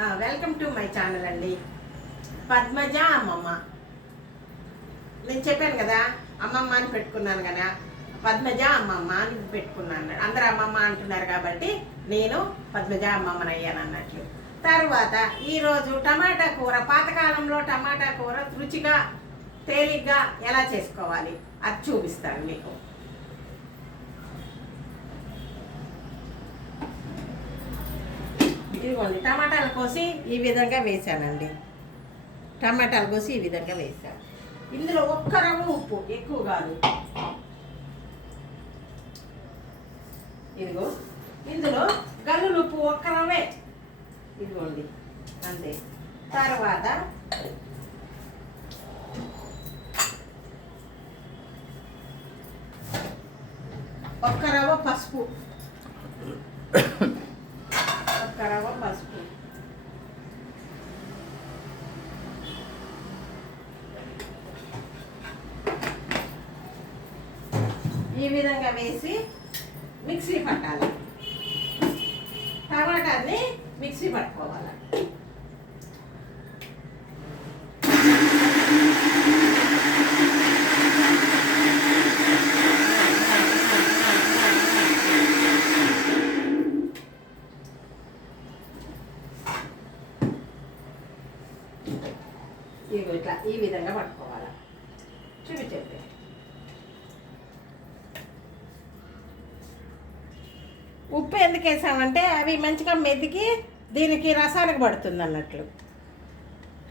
Welcome to my channel అండి. పద్మజ అమ్మమ్మ. నేను చెప్పాను కదా అమ్మమ్మ అని పెట్టుకున్నాను కదా, పద్మజ అమ్మమ్మ అని పెట్టుకున్నాను. అందరూ అమ్మమ్మ అంటున్నారు కాబట్టి నేను పద్మజ అమ్మమ్మని అయ్యాను అన్నట్లు. తర్వాత ఈరోజు టమాటా కూర, పాతకాలంలో టమాటా కూర రుచిగా తేలిగ్గా ఎలా చేసుకోవాలి అది చూపిస్తాను మీకు. ఇదిగోండి, టమాటాలు కోసి ఈ విధంగా వేసానండి. టమాటాలు కోసి ఈ విధంగా వేసాను. ఇందులో ఒక్క రవ్వ ఉప్పు, ఎక్కువ కాదు. ఇదిగో ఇందులో గల్లులు ఉప్పు ఒక్క రవ్వే, ఇదిగోండి అంతే. తర్వాత ఒక్క రవ్వ పసుపు, రవ్వ పసుపు, ఈ విధంగా వేసి మిక్సీ పట్టాలి. టమాటాన్ని మిక్సీ పట్టుకోవాలి. ఇట్లా ఈ విధంగా పట్టుకోవాలి. చూపించండి. ఉప్పు ఎందుకు వేసామంటే అవి మంచిగా మెదికి దీనికి రసానికి పడుతుంది అన్నట్లు,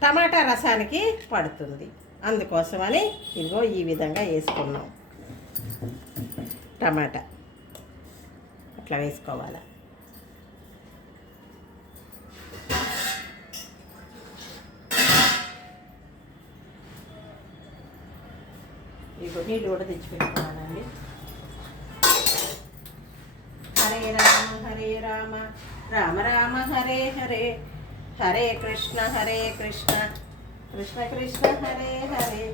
టమాటా రసానికి పడుతుంది. అందుకోసమని ఇదిగో ఈ విధంగా వేసుకున్నాం. టమాటా అట్లా వేసుకోవాలి. ఇదిగో నీళ్ళు కూడా తెచ్చిపెట్టుకోవాలండి. హరే రామ హరే రామ రామ రామ హరే హరే, హరే కృష్ణ కృష్ణ కృష్ణ హరే హరే.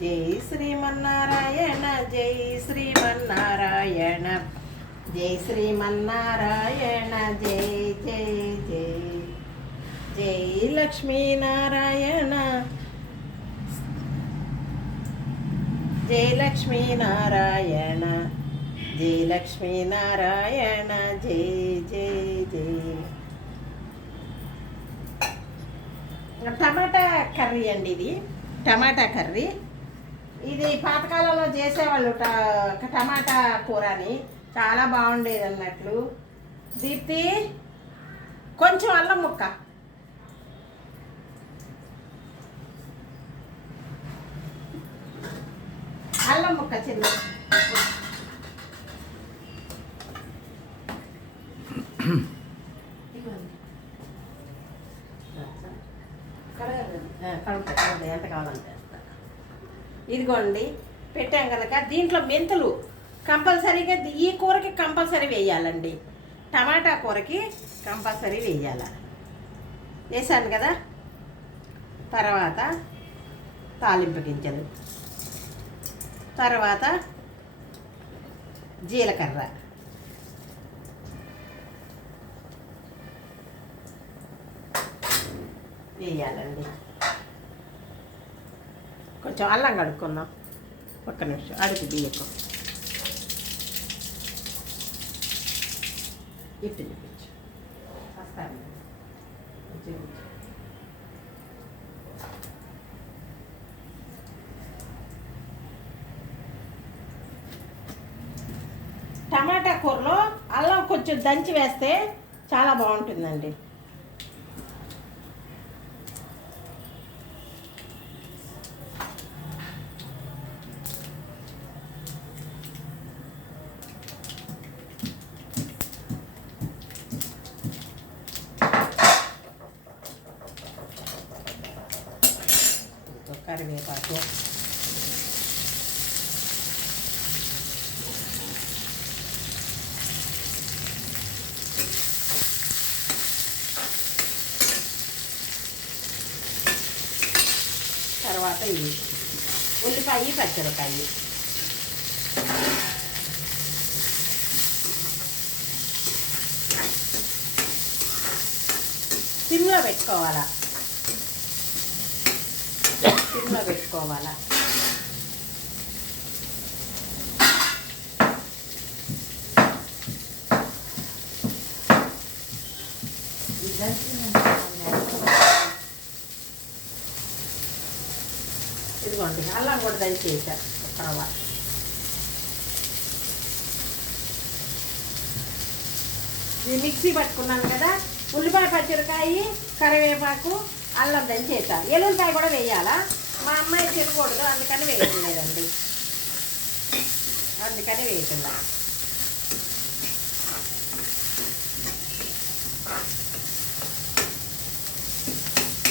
జై శ్రీమన్నారాయణ జై శ్రీమన్నారాయణ, జై శ్రీమన్నారాయణ జై జై జై. జై లక్ష్మీనారాయణ, జై లక్ష్మీనారాయణ, జై లక్ష్మీనారాయణ జై జై జై. టమాటా కర్రీ అండి ఇది. టమాటా కర్రీ ఇది పాతకాలంలో చేసేవాళ్ళు. టమాటా కూరని చాలా బాగుండేది అన్నట్లు. దీప్తి కొంచెం అల్లం ముక్క, అల్లం ముక్క చిన్న. ఎంత కావాలంటే ఇదిగోండి పెట్టాం కనుక దీంట్లో మెంతులు కంపల్సరీగా, ఈ కూరకి కంపల్సరీ వేయాలండి. టమాటా కూరకి కంపల్సరీ వేయాలి. వేసాను కదా. తర్వాత తాలింపు గింజలు, తర్వాత జీలకర్ర, వేయాలండి. కొంచెం అల్లం కడుక్కుందాం. ఒక్క నిమిషం అడుగు బియ్యకు ఇటు చూపించు. వస్తాను. టమాటా కూరలో అల్లం కొంచెం దంచి వేస్తే చాలా బాగుంటుందండి. కరివేపాకు, తర్వాత ఇవి ఉల్లిపాయ, పచ్చిమిరపకాయ, సిమ్లో పెట్టుకోవాలా, సిమ్లో పెట్టుకోవాలా. ఇదిగోండి అల్లం కూడా దంచేసా తర్వాత. ఇది మిక్సీ పట్టుకున్నాను కదా, ఉల్లిపాయ పచ్చిమిరకాయ కరివేపాకు అల్లం దంచేసా. ఎల్లుల్లిపాయ కూడా వేయాలా, మా అమ్మాయి తినకూడదు అందుకని వేయట్లేదండి, అందుకని వేయకుండా.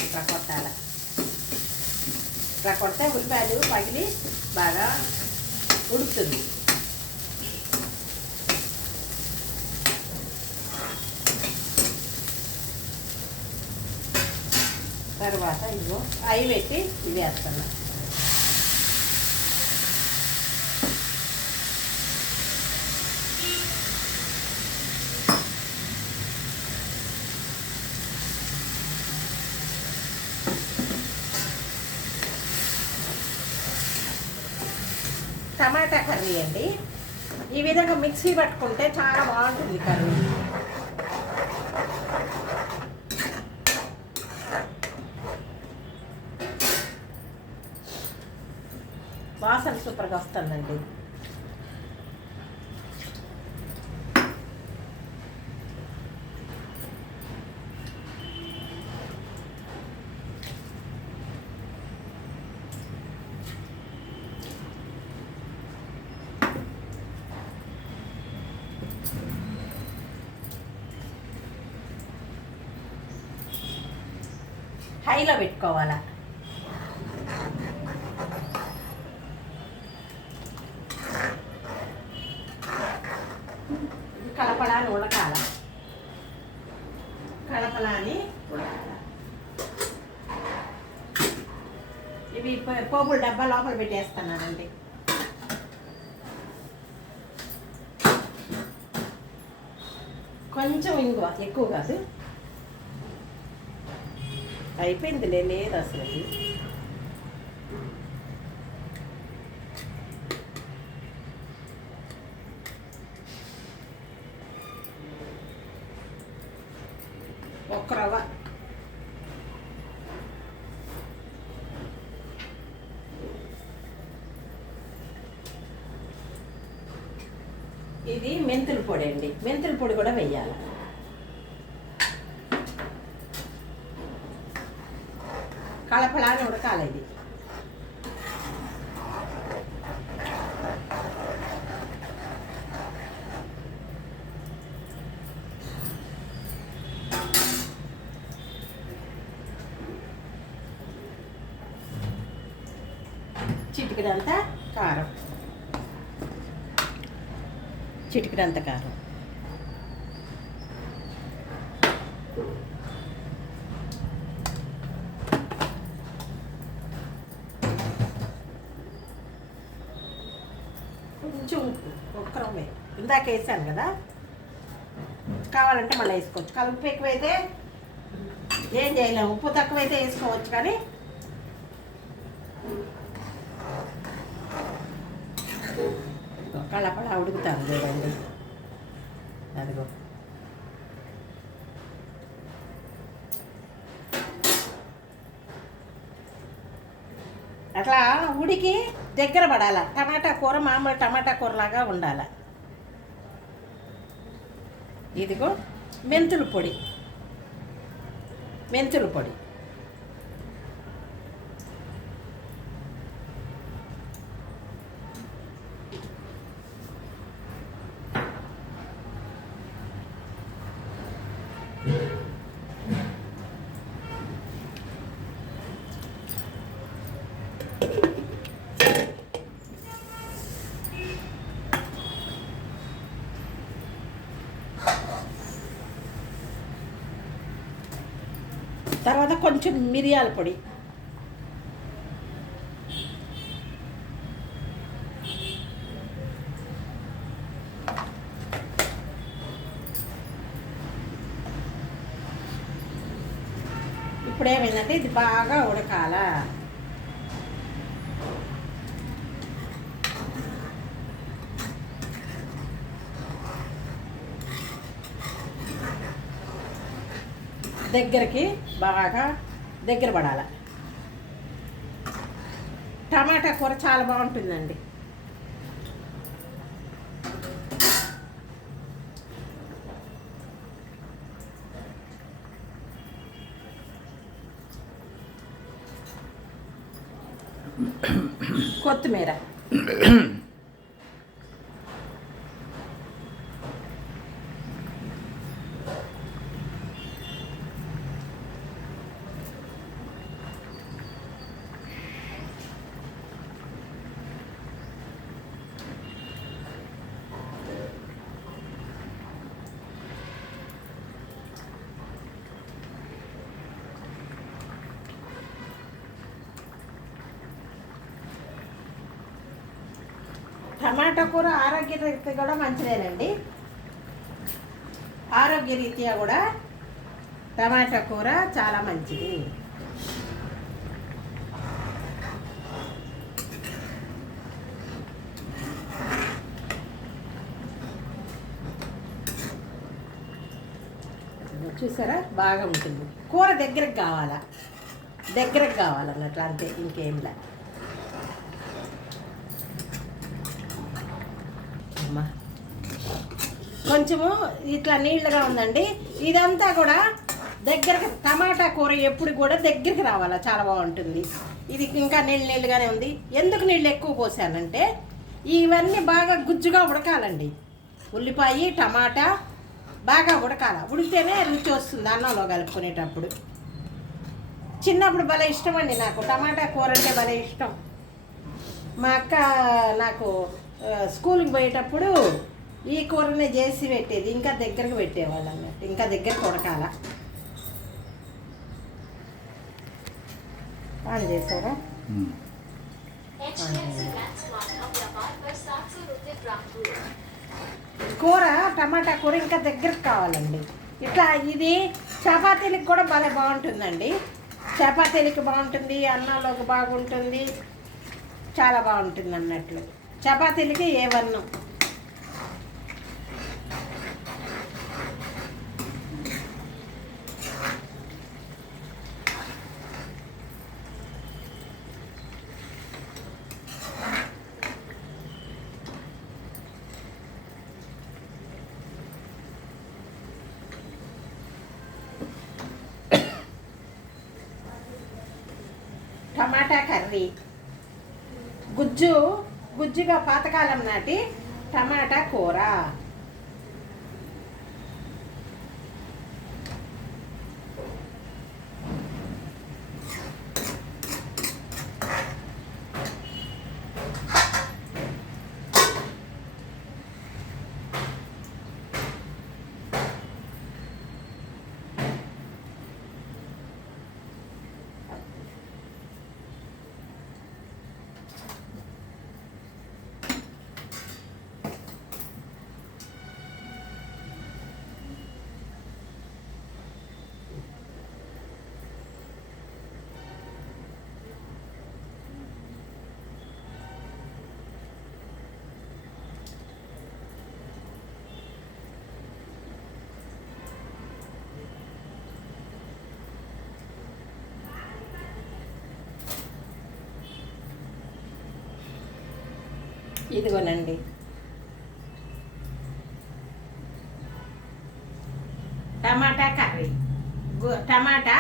ఇట్లా కొట్టాలి, ఇట్లా కొడితే ఉల్లిపాయలు పగిలి బాగా ఉడుకుతుంది. తర్వాత ఇదిగో అవి పెట్టి ఇది వేస్తున్నా. టమాటా కర్రీ అండి. ఈ విధంగా మిక్సీ పట్టుకుంటే చాలా బాగుంటుంది కర్రీ. వాసన సూపర్గా వస్తుందండి. హైలో పెట్టుకోవాలా. కలపడాన్ని ఉడకాల, కలపలాని ఉడకాల. ఇవి పోపుల డబ్బా లోపల పెట్టేస్తున్నానండి. కొంచెం ఇంగువ, ఎక్కువ కాదు. అయిపోయిందిలే, లేదు అసలు. ఒక్క రవ్వ, ఇది మెంతుల పొడి అండి, మెంతుల పొడి కూడా వెయ్యాలి. కలపలాని ఉడకాలి ఇది. చిటికెడంతా కారం, చిటికెడంత కారం. కొంచెం ఉప్పు, ఒక్క రవ్వే, ఇందాక వేసాను కదా, కావాలంటే మళ్ళీ వేసుకోవచ్చు. కలుపు ఎక్కువైతే ఏం చేయలేము, ఉప్పు తక్కువైతే వేసుకోవచ్చు. కానీ కలపలా ఉడుకుతాను చూడండి, అదిగో. అట్లా ఉడికి దగ్గర పడాల. టమాటా కూర మామూలు టమాటా కూరలాగా ఉండాల. ఇదిగో మెంతుల పొడి, మెంతుల పొడి. తర్వాత కొంచెం మిరియాల పొడి, ఇప్పుడు ఏమైందంటే ఇది బాగా ఉడకాల. దగ్గరికి బాగా దగ్గర పడాలి. టమాటా కూర చాలా బాగుంటుందండి. కొత్తిమీర టమాటా కూర ఆరోగ్య రీత్యా కూడా మంచిదేనండి. ఆరోగ్య రీత్యా కూడా టమాటా కూర చాలా మంచిది. చూసారా బాగా ఉంటుంది. కూర దగ్గరకు కావాలన్నట్లు, అంతే, ఇంకేం లే. కొంచెము ఇట్లా నీళ్ళగా ఉందండి. ఇదంతా కూడా దగ్గరకు, టమాటా కూర ఎప్పుడు కూడా దగ్గరికి రావాలా, చాలా బాగుంటుంది. ఇది ఇంకా నీళ్ళుగానే ఉంది. ఎందుకు నీళ్ళు ఎక్కువ పోసానంటే ఇవన్నీ బాగా గుజ్జుగా ఉడకాలండి. ఉల్లిపాయ టమాటా బాగా ఉడకాల. ఉడికితేనే రుచి వస్తుంది అన్నంలో కలుపుకునేటప్పుడు. చిన్నప్పుడు భలే ఇష్టం అండి నాకు, టమాటా కూర అంటే భలే ఇష్టం. మా అక్క నాకు స్కూల్కి పోయేటప్పుడు ఈ కూరనే చేసి పెట్టేది. ఇంకా దగ్గరకు పెట్టేవాళ్ళు అన్నట్టు, ఇంకా దగ్గరకు ఉడకాల. ఆన్ చేసారా? కూర టమాటా కూర ఇంకా దగ్గరకు కావాలండి. ఇట్లా ఇది చపాతీలకు కూడా భలే బాగుంటుందండి. చపాతీలకి బాగుంటుంది, అన్నంలోకి బాగుంటుంది, చాలా బాగుంటుంది అన్నట్లు. చపాతీలకి ఏవన్నం. టమాటా కర్రీ గుజ్జుగా పాతకాలం నాటి టమాటా కూర. ఇదిగోనండి, టమాటా కర్రీ. టమాటా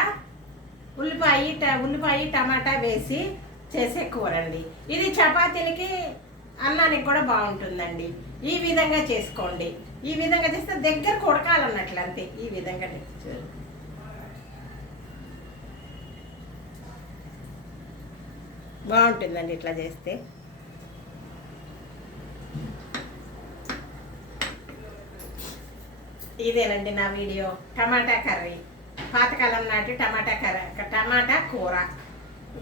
ఉల్లిపాయ టమాటా వేసి చేసే కూర అండి. ఇది చపాతీలకి అన్నానికి కూడా బాగుంటుందండి. ఈ విధంగా చేసుకోండి. ఈ విధంగా చేస్తే దగ్గరకు ఉడకాలన్నట్లు, అంతే. ఈ విధంగా బాగుంటుందండి ఇట్లా చేస్తే. ఇదేనండి నా వీడియో. టమాటా కర్రీ, పాతకాలం నాటి టమాటా కూర,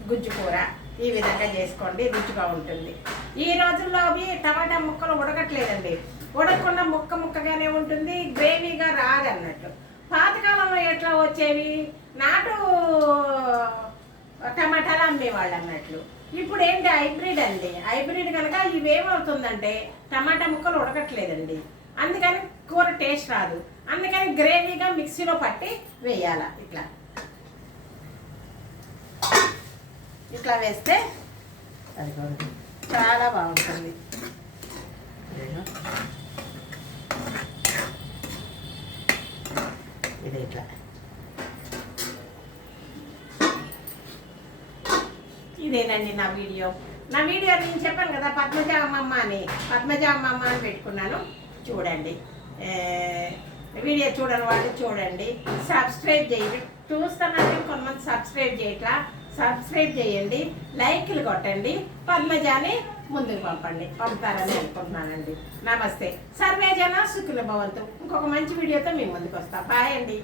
గుజ్జు కూర. ఈ విధంగా చేసుకోండి, రుచిగా ఉంటుంది. ఈ రోజుల్లో అవి టమాటా ముక్కలు ఉడకట్లేదండి. ఉడకకుండా ముక్కగానే ఉంటుంది, గ్రేవీగా రాదన్నట్టు. పాతకాలంలో ఎట్లా వచ్చేవి, నాటు టమాటాలు అమ్మేవాళ్ళు అన్నట్లు. ఇప్పుడు ఏంటి హైబ్రిడ్ అండి. హైబ్రిడ్ కనుక ఇవేమవుతుందంటే టమాటా ముక్కలు ఉడకట్లేదండి, అందుకని కూర టేస్ట్ రాదు. అందుకని గ్రేవీగా మిక్సీలో పట్టి వేయాల. ఇట్లా వేస్తే చాలా బాగుంటుంది. ఇది ఇట్లా ఇదేనండి నా వీడియో. నేను చెప్పాను కదా పద్మజ అమ్మమ్మ అని పెట్టుకున్నాను. చూడండి, వీడియో చూడని వాళ్ళు చూడండి, సబ్స్క్రైబ్ చేయండి. చూస్తానంటే కొంతమంది సబ్స్క్రైబ్ చేయండి, లైక్లు కొట్టండి, పద్మజాని ముందుకు పంపుతారని అనుకుంటున్నానండి. నమస్తే, సర్వే జన సుఖినో భవంతు. ఇంకొక మంచి వీడియోతో మీ ముందుకు వస్తా. బాయ్ అండి.